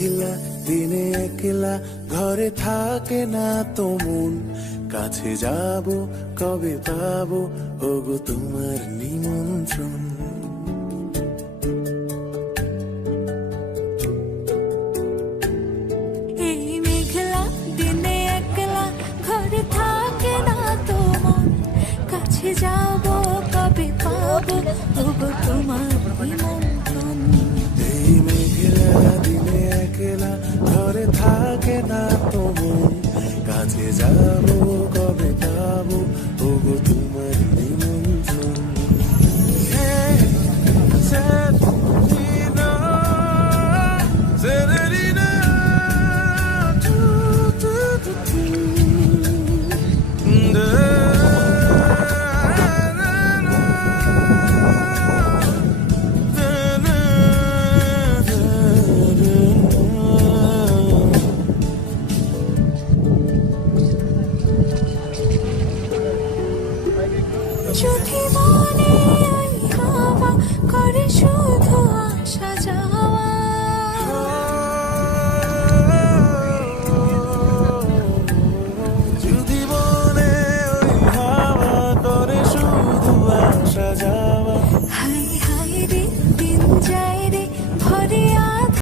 মেঘলা দিনে একলা ঘরে থাকে না তো মন, কাছে যাব কবে পাবো ওগো তোমার নিমন্ত্রণ। এই মেঘলা দিনে একলা ঘরে থাকে না তো মন, কাছে যাব কবে পাবো ওগো তোমার নিমন্ত্রণ। এই মেঘলা দিনে একলা ঘরে থাকে না তো মন, কাছে যাব কবে পাবো ওগো তোমার নিমন্ত্রণ।